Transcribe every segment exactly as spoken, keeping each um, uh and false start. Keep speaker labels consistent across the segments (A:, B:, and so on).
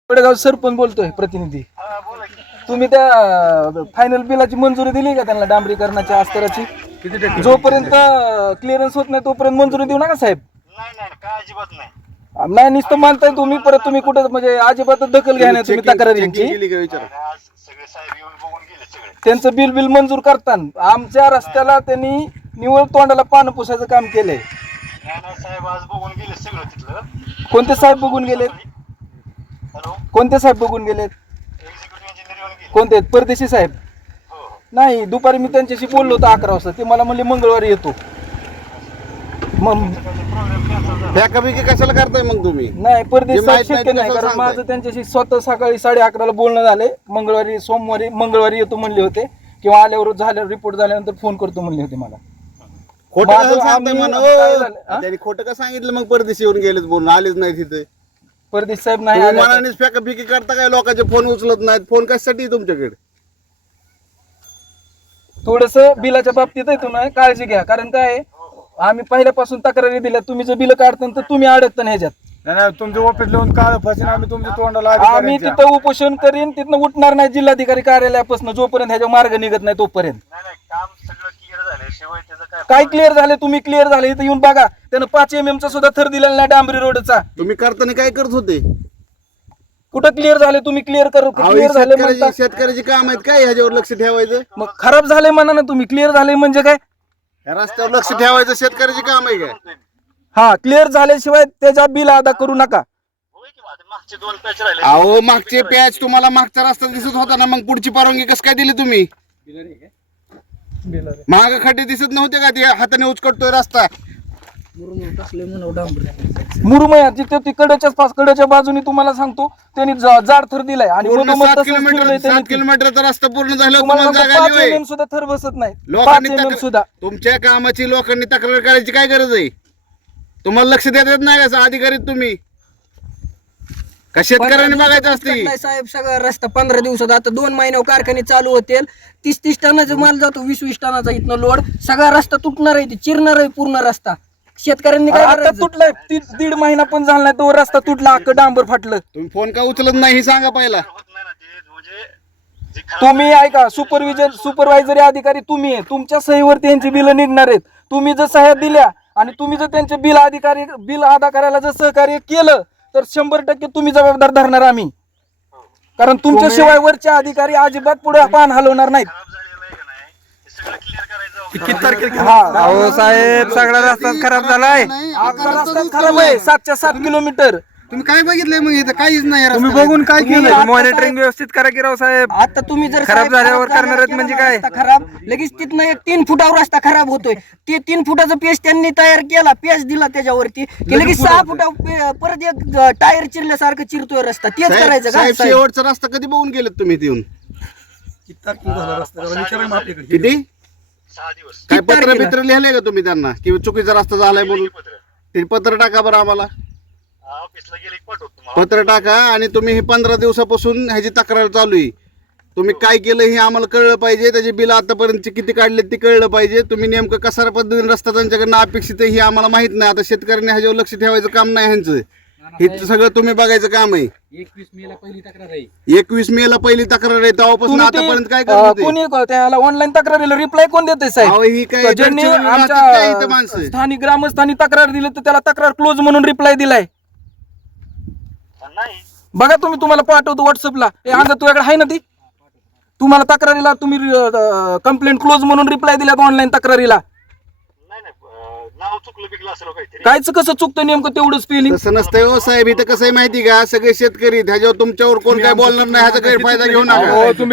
A: पडगाव सरपंच बोलतोय प्रतिनिधी. तुम्ही त्या फायनल बिलाची मंजुरी दिली का त्यांना डांबरीकरणाच्या अस्तराची? जोपर्यंत क्लिअरन्स होत नाही तोपर्यंत मंजुरी देऊ नका साहेब. नाही नुसतं मानताय तुम्ही, परत तुम्ही कुठं म्हणजे अजिबात दखल घ्या नाही तुम्ही तक्रारींची. त्यांचं बिल बिल मंजूर करताना आमच्या रस्त्याला त्यांनी निवळ तोंडाला पानं पुसायचं काम केलंय. कोणते साहेब बघून गेलेत? कोणते साहेब बघून गेलेत? कोणते? परदेशी साहेब? नाही, दुपारी मी त्यांच्याशी बोललो होतो अकरा वाजता. ते मला म्हणले मंगळवारी येतो. मग
B: कशाला करताय मग तुम्ही?
A: नाही, परदेश साहेब शक्य नाही, कारण माझं त्यांच्याशी स्वतः सकाळी साडे अकराला बोलणं झालंय. मंगळवारी सोमवारी मंगळवारी येतो म्हणले होते, किंवा आल्यावर झाल्यावर रिपोर्ट झाल्यानंतर फोन करतो म्हणले होते मला.
B: खोटं खोटं का सांगितलं मग? परदेशी येऊन गेलेच बोलून आलेच नाही तिथे.
A: परदेश साहेब नाही
B: मनानेच फेकाफेकी करता काय? लोकांचे फोन उचलत नाहीत. फोन कशासाठी तुमच्याकडे?
A: थोडस बिलाच्या बाबतीत आहे तुम्ही काळजी घ्या, कारण काय आम्ही पहिल्यापासून तक्रारी दिल्या. तुम्ही जर बिल काढता तर तुम्ही अडकता ना ह्याच्यात.
C: नाही, तुमचं ऑफिस लावून काळ फसीन आम्ही तुमच्या तोंडाला.
A: आम्ही तिथं उपोषण करीन, तिथनं उठणार नाही जिल्हाधिकारी कार्यालयापासून जोपर्यंत ह्याच्या मार्ग निघत नाही तोपर्यंत. काय क्लिअर झाले? तुम्ही क्लिअर झाले इथं येऊन बघा. त्यानं पाच एम एम चा सुद्धा थर दिलेला नाही डांबरी रोडचा.
B: तुम्ही करताना काय करत होते?
A: कुठं क्लिअर झाले? तुम्ही क्लिअर करू क्लिअर झाले म्हणता.
B: शेतकऱ्याची काम आहेत काय ह्याच्यावर लक्ष ठेवायचं?
A: मग खराब झाले म्हणा ना तुम्ही. क्लिअर झाले म्हणजे काय?
B: या रस्त्यावर लक्ष ठेवायचं शेतकऱ्याची काम आहे काय?
A: हा, क्लिअर झाल्याशिवाय त्याचा बिल अदा करू नका.
B: अहो, मागचे पॅच तुम्हाला मागचा रस्ता दिसत होता ना, मग पुढची परवानगी कसं काय दिली तुम्ही? माग खड्डे दिसत नव्हते का? ते हाताने उचकटतोय रस्ता.
A: मुरुमया जिथे तिकडच्याच पाच कडच्या बाजूने तुम्हाला सांगतो त्यांनी जाड थर दिलाय आणि
B: सात किलोमीटर सात किलोमीटरचा रस्ता पूर्ण झाला.
A: सुद्धा थर बसत नाही.
B: लोकांनी
A: सुद्धा
B: तुमच्या कामाची लोकांनी तक्रार करायची काय गरज आहे? तुम्हाला लक्ष देत नाही का अधिकारी? तुम्ही का शेतकऱ्यांनी बघायचं असते?
D: साहेब सगळा रस्ता पंधरा दिवसात, आता दोन महिन्यावर कारखाने चालू होतील. तीस तीस टनाचा माल जातो, वीस वीस टनाचा इथनं लोड. सगळा रस्ता तुटणार आहे, चिरणार आहे पूर्ण रस्ता. शेतकऱ्यांनी काय
A: आता तुटलाय? दीड महिना पण झाला नाही तो रस्ता तुटला, अख्खं डांबर फाटलं.
B: तुम्ही फोन का उचलत नाही हे सांगा पहिला.
A: तुम्ही ऐका, सुपरविजन सुपरवायझरी अधिकारी तुम्ही आहे. तुमच्या सहीवर त्यांची बिल निघणार आहेत. तुम्ही जर सह्या दिल्या आणि तुम्ही जर त्यांचे बिल अधिकारी बिल अदा करायला जर सहकार्य केलं तर शंभर टक्के तुम्ही जबाबदार धरणार आम्ही. कारण तुमच्या शिवाय वरचे अधिकारी अजिबात पुढे पान हलवणार नाहीत.
C: किती तारखेला?
A: अहो साहेब, सगळा रस्ता खराब झालाय. आपला रस्ता खराब आहे, सातच्या सात किलोमीटर.
B: तुम्ही काय बघितलंय मग? इथं काहीच नाही.
C: तुम्ही बघून काय केलं?
A: मॉनिटरिंग व्यवस्थित करा की राव साहेब.
D: आता तुम्ही जर
A: खराब झाल्यावर करणार आहेत म्हणजे काय?
D: खराब लगेच तिथनं एक तीन फुटावर रस्ता खराब होतोय. ते तीन फुटाचा पेज त्यांनी तयार केला, पेज दिला त्याच्यावरती की लगेच सहा फुटा परत एक टायर चिरल्यासारखं चिरतोय रस्ता. तेच करायचं का?
B: शेवटचा रस्ता कधी बघून गेलेत तुम्ही येऊन? किती? काय पत्र बित्र लिहिलंय का तुम्ही त्यांना की चुकीचा रस्ता झालाय म्हणून? ते पत्र टाका बरं आम्हाला. पत्र टाका. आणि तुम्ही हे पंधरा दिवसापासून ह्याची तक्रार चालू आहे. तुम्ही काय केलं हे आम्हाला कळलं पाहिजे. त्याची बिल आतापर्यंत किती काढले ते कळलं पाहिजे. तुम्ही नेमकं कसा पद्धतीने रस्ता त्यांच्याकडनं अपेक्षित आहे हे आम्हाला माहित नाही. आता शेतकऱ्यांनी ह्याच्यावर लक्ष ठेवायचं काम नाही ह्यांचं. हे सगळं तुम्ही बघायचं काम आहे. एकवीस मे ला पहिली तक्रार आहे. एकवीस मे ला पहिली तक्रार आहे. तेव्हापासून आतापर्यंत काय करत
A: कोणी त्याला ऑनलाईन तक्रारीला रिप्लाय कोण देते साहेब?
B: ही काय
A: ज्यांनी
B: आमच्या माणसं
A: स्थानिक ग्रामस्थांनी तक्रार दिली तर त्याला तक्रार क्लोज म्हणून रिप्लाय दिलाय. बघा तुम्ही, तुम्हाला पाठवतो व्हॉट्सअपला. हे अंग तुझ्याकडे आहे ना ती? तुम्हाला तक्रारीला तुम्ही कंप्लेंट क्लोज म्हणून रिप्लाय दिलात ऑनलाईन तक्रारीला. कायच कसं चुकतं नेमकं तेवढं स्पेलिंग?
B: तसं नसतंय हो साहेब. इथं कसं आहे माहिती का? सगळे शेतकरी ह्याच्यावर तुमच्यावर कोण काय बोलणार नाही ह्याचा गैरफायदा घेऊ नका.
C: तुम्ही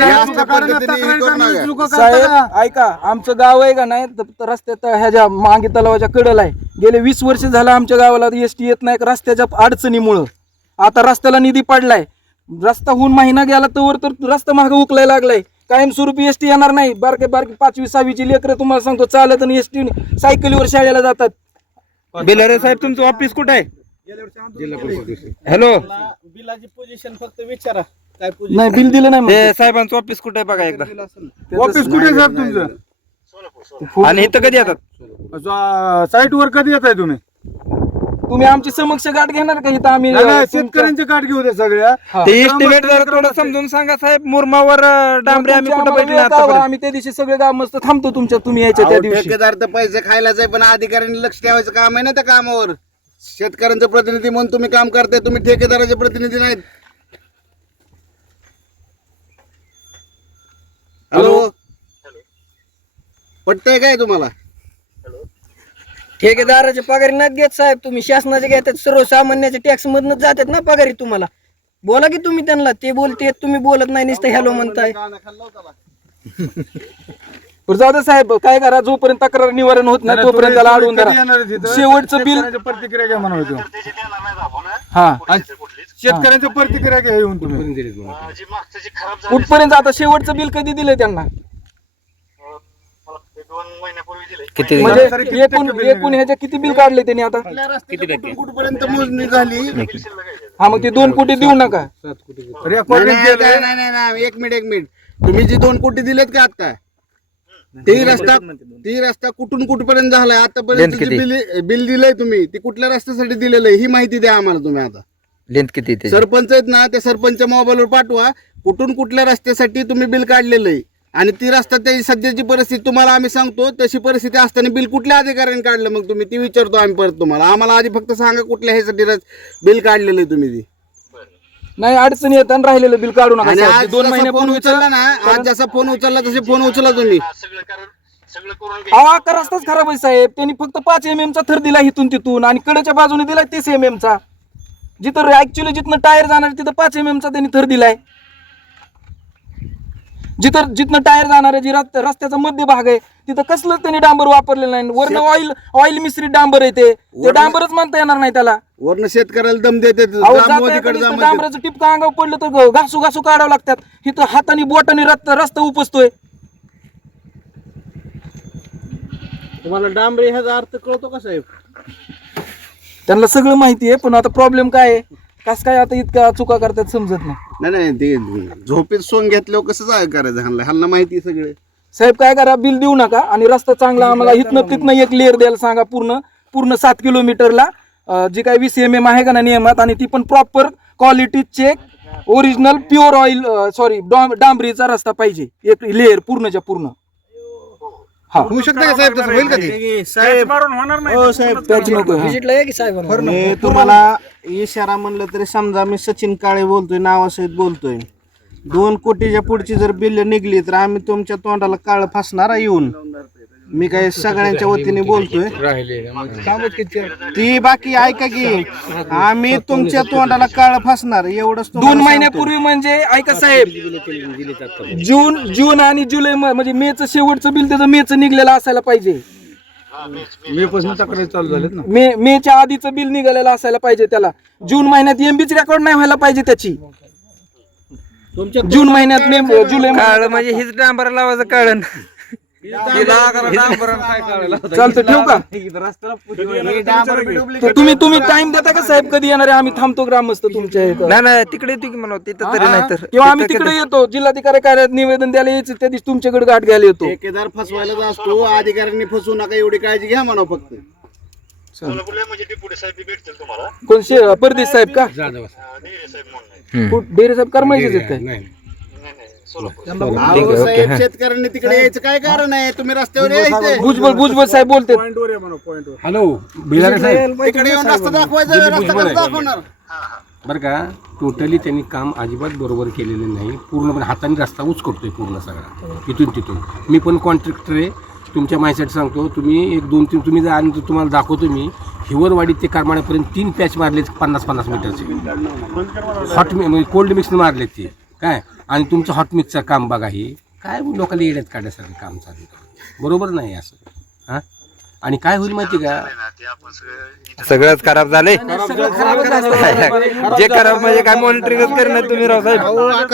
A: साहेब ऐका, आमचं गाव आहे का नाही रस्त्यात ह्याच्या मागे तलावाच्या कडेला आहे. गेले वीस वर्ष झालं आमच्या गावाला एसटी येत नाही रस्त्याच्या अडचणीमुळं. आता रस्त्याला निधी पडलाय. रस्ता होऊन महिना गेला तर तर रस्ता मागे उकलाय लागलाय. कायमस्वरूपी एसटी येणार नाही. बारके बारके पाचवी सहावीची लेकरं तुम्हाला सांगतो चालत आणि एसटी सायकलीवर शाळेला जातात.
C: बेलारे साहेब, तुमचं ऑफिस कुठे आहे? हॅलो,
E: बिलाची पोझिशन फक्त विचारा. काय
A: नाही बिल दिलं नाही.
C: ते साहेबांचं ऑफिस कुठे आहे बघा एकदा.
F: ऑफिस कुठे आहे साहेब तुमचं?
C: आणि इथं कधी येतात?
F: साईट वर कधी येत आहे तुम्ही?
A: तुम्ही आमची समक्ष गाठ घेणार का इथं आम्ही
F: नाही, नाही,
A: तुमच्या-
F: शेतकऱ्यांचे काट घेऊ दे सगळ्या
A: हा.
C: ते एस्टिमेट जरा थोडं समजून सांगा साहेब. मुरमावर अं, डांबरे आम्ही
A: तुमच्या
C: कुठं
A: आम्हाला
C: बैठले
A: वेळ दावा,
C: आता
A: आम्ही त्या दिवशी सगळे गाव मस्त थांबतो तुमच्या तुम्ही यायच्या त्या
B: अहो,
A: दिवशी.
B: ठेकेदार तर पैसे खायलाच आहे पण अधिकाऱ्यांनी लक्ष ठेवायचं काम आहे ना त्या कामावर. शेतकऱ्यांचं प्रतिनिधी म्हणून तुम्ही काम करताय, तुम्ही ठेकेदाराचे प्रतिनिधी नाहीत. हॅलो, पटतंय काय तुम्हाला?
D: ठेकेदाराचे पगारी नाहीत घेत साहेब तुम्ही, शासनाचे घेतात, सर्वसामान्याचे टॅक्स मधनच जातात ना पगारी तुम्हाला. बोला की तुम्ही त्यांना, ते बोलते तुम्ही बोलत नाही, नुसतं हॅलो म्हणताय.
A: बरं जाऊ दे साहेब, काय करा, जोपर्यंत तक्रार निवारण होत नाही तोपर्यंत त्याला अडवून
F: कधी येणार आहे
A: धरा.
F: तिथं?
A: शेवटचं बिल
F: शेतकऱ्यांची प्रतिक्रिया घ्या म्हणावं इथं.
A: हा
F: शेतकऱ्यांची प्रतिक्रिया घ्या येऊन तुम्ही.
A: कुठपर्यंत आता शेवटचं बिल कधी दिलंय त्यांना?
C: किती
A: म्हणजे एकूण एकूण ह्याच्या किती बिल काढले त्यांनी आता?
B: कुठपर्यंत मोजणी झाली?
A: हा मग ते दोन कोटी देऊ नका.
B: नाही,
F: रेकॉर्डिंग
B: नाही,
F: केलंय.
B: नाही, नाही, नाही, एक मिनिट एक मिनिट तुम्ही जी दोन कोटी दिलेत का आता, ती रस्ता ती रस्ता कुठून कुठपर्यंत झालाय आतापर्यंत
C: Length किती?
B: बिल बिल दिलंय तुम्ही, ती कुठल्या रस्त्यासाठी दिलेलं आहे ही माहिती द्या आम्हाला तुम्ही. आता
C: लेंथ किती आहे त्याची?
B: सरपंच आहेत ना, त्या सरपंचच्या मोबाईलवर पाठवा कुठून कुठल्या रस्त्यासाठी तुम्ही बिल काढलेलं आहे आणि ती रस्ता त्याची सध्याची परिस्थिती तुम्हाला आम्ही सांगतो, तशी परिस्थिती असताना बिल कुठल्या अधिकाऱ्याने काढलं मग तुम्ही ती विचारतो आम्ही परत तुम्हाला. आम्हाला आधी फक्त सांगा कुठल्या ह्यासाठी बिल काढलेलं आहे तुम्ही ती.
A: नाही अडचणी येताना राहिलेलं बिल काढू नका
B: आणि
A: साहेब.
B: आज
A: ते दोन
B: जसा फोन
A: महिन्यापूर्वी
B: उचलला ना, आज जसा फोन उचलला तसे फोन उचला तुम्ही.
A: अहो अख्खा रस्ताच खराब आहे साहेब. त्यांनी फक्त पाच एम एम चा थर दिला इथून तिथून आणि कडेच्या बाजूने दिलाय तीस एम एम चा. जिथं ऍक्च्युअली जिथनं टायर जाणार तिथं पाच एम एम चा त्यांनी थर दिलाय. जिथं जिथनं टायर जाणार आहे, जी रस्त्या- रस्त्याचा मध्य भाग आहे तिथं कसलं त्यांनी डांबर वापरलेलं नाही. वरनं ऑइल ऑइल मिश्रित डांबर आहे ते ते डांबरच म्हणता येणार नाही त्याला.
B: वरनं शेतकऱ्याला दम देते
A: अहो, जाता येता डांबराचं टिपका अंगावर पडलं तर घासू घासू काढावं लागतात. इथं हाताने बोटाने रस्ता रस्ता उपसतोय.
E: तुम्हाला डांबरे ह्याचा अर्थ कळतो का साहेब?
A: त्यांना सगळं माहिती आहे पण आता प्रॉब्लेम काय आहे, कस काय आता इतका चुका करतात समजत नाही.
B: नाही नाही ते झोपेत सोंग घेतल्यावर कसं जाय करायचं ह्यांना ह्यांना माहिती आहे सगळे.
A: साहेब काय करा, बिल देऊ नका आणि रस्ता चांगला आम्हाला इथनं तिथनं एक लेअर द्यायला सांगा पूर्ण पूर्ण सात किलोमीटरला अं, जी काय वीस एम एम आहे का ना नियमात, आणि ती पण proper quality check original pure oil sorry डांबरीचा रस्ता पाहिजे, एक लेअर पूर्णच्या पूर्ण. हा
B: होऊ शकतं का साहेब तसं होईल का ते?
E: साहेब
F: होणार नाही.
E: हो साहेब,
A: त्याच नको. हा.
D: व्हिजिटला या की साहेब.
E: मी तुम्हाला इशारा म्हणलं तरी समजा मी सचिन काळे बोलतोय, नावासहित बोलतोय. दोन कोटीच्या पुढची जर बिल निघली तर आम्ही तुमच्या तोंडाला काळ फासणार आहे येऊन. मी काय सगळ्यांच्या वतीने बोलतोय. ती बाकी ऐका की आम्ही तुमच्या तोंडाला काळ फासणार एवढंच तुम्हाला
A: दोन
E: सांगतो.
A: महिन्यापूर्वी म्हणजे ऐका साहेब, जून जून आणि जुलै म- म्हणजे मेचं शेवटचं बिल त्याचं मेचं निघलेलं असायला पाहिजे.
F: मे पासून तक्रारी चालू झालेत ना.
A: मे मेच्या आधीचं बिल निघालेलं असायला पाहिजे त्याला. जून महिन्यात एमबीच रेकॉर्ड नाही व्हायला पाहिजे त्याची. जून महिन्यात मे जुलै महिन्यात
C: काळ म्हणजे हीच डांबर लावायचं काढण.
A: चालतं ठेवू का? तर तुम्ही तुम्ही टाइम देता का साहेब, कधी येणार आहे? आम्ही थांबतो ग्रामस्थ तुमच्या इथं.
C: नाही नाही तिकडे येतो की म्हणा तिथं तरी नाही तर
A: किंवा आम्ही तिकडे येतो जिल्हाधिकारी कार्यालयात निवेदन द्यायला यायचं, त्या दिवशी तुमच्याकडे गाठ घ्यायला येतो.
B: ठेकेदार फसवायलाच असतो, अधिकाऱ्यांनी फसवू नका एवढी काळजी घ्या म्हणा फक्त.
A: कोण शे- परदेश साहेब का? कुठं- डेरे साहेब करमायचे आहेत काय?
B: अहो साहेब, शेतकऱ्यांनी तिकडे यायचं काय कारण आहे? तुम्ही रस्त्यावर यायचं
A: भुजबळ भुजबळ साहेब बोलते.
F: पॉइंटवर आहे म्हणा, पॉइंटवर.
G: हॅलो बिलारे साहेब,
B: तिकडे येऊन रस्ता दाखवायचा, रस्ता कसं दाखवणार?
G: बरं का टोटली त्यांनी काम अजिबात बरोबर केलेलं नाही. पूर्णपणे हाताने रस्ता उचकटतोय पूर्ण सगळा इथून तिथून. मी पण कॉन्ट्रॅक्टर आहे, तुमच्या माहितीसाठी सांगतो. तुम्ही एक दोन तीन तुम्ही जर आणि तुम्हाला दाखवतो मी हिवरवाडी ते करमाड्यापर्यंत तीन पॅच मारले पन्नास पन्नास मीटरचे हॉट म्हणजे कोल्ड मिक्सने मारले ते काय. आणि तुमचं हॉट मिक्सचं काम बघा, हे काय लोकांना येड्यात काढण्यासारखं काम चालू आहे. बरोबर नाही असं. हां आणि काय होईल माहिती का,
C: सगळंच खराब झाले. जे खराब म्हणजे काय मॉनिटरिंगच करणार तुम्ही राव साहेब.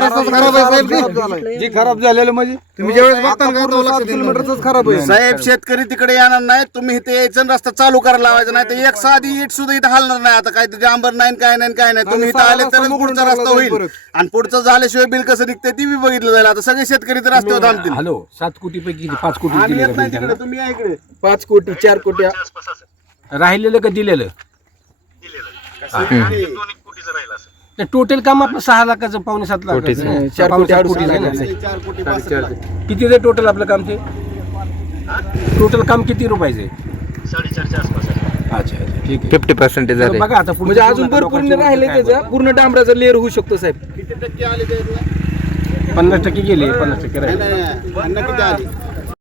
F: जी खराब झालेलं म्हणजे तुम्ही ज्यावेळेस बघता ना तो सात किलोमीटरच खराब आहे.
B: साहेब शेतकरी तिकडे येणार नाही, तुम्ही इथे यायचं आणि रस्ता चालू करायला लावायचा, नाही तर एक साधी इट सुद्धा इथं हलणार नाही. आता काय डांबर नाही काय नाही काय नाही, तुम्ही इथं आले तरच पुढचा रस्ता होईल. आणि पुढचं झाल्याशिवाय बिल कसं निघतंय ती बी बघितलं जाईल. आता सगळे शेतकरी तर रस्त्यावर थांबतील.
G: हॅलो सात कोटी पैकी किती पाच कोटी
B: आम्ही
G: दिले
B: येत नाही तिकडे, तुम्ही या इकडे.
A: पाच कोटी चार कोटी
G: राहिलेलं का दिलेलं टोटल काम आपलं सहा लाखाचं पावणे सात
C: कोटीचं.
G: लाखाचं
A: चार
G: पावणे
A: कोटी,
G: सात
A: अडीच
G: कोटीचं आहे ना.
A: लाखाचं.
B: चार कोटी पासष्ट लाख.
G: किती आहे टोटल आपलं काम ते टोटल काम किती रुपयाचं आहे? अच्छा अच्छा ठीक आहे.
C: फिफ्टी पर्सेंटेज
G: तर
C: झाले.
G: बघा आता पुढचं
A: म्हणजे अजून
G: लोकांचे
A: भरपूर
G: काय
A: राहिले
G: बघतात.
A: त्याचा पूर्ण डांबराचा लेअर होऊ शकतो साहेब.
B: किती टक्के आले त्यातनं?
G: पन्नास टक्के गेले पन्नास टक्के
B: नाही,
G: राहिले
B: नाही, नाही. अन्न किती आली?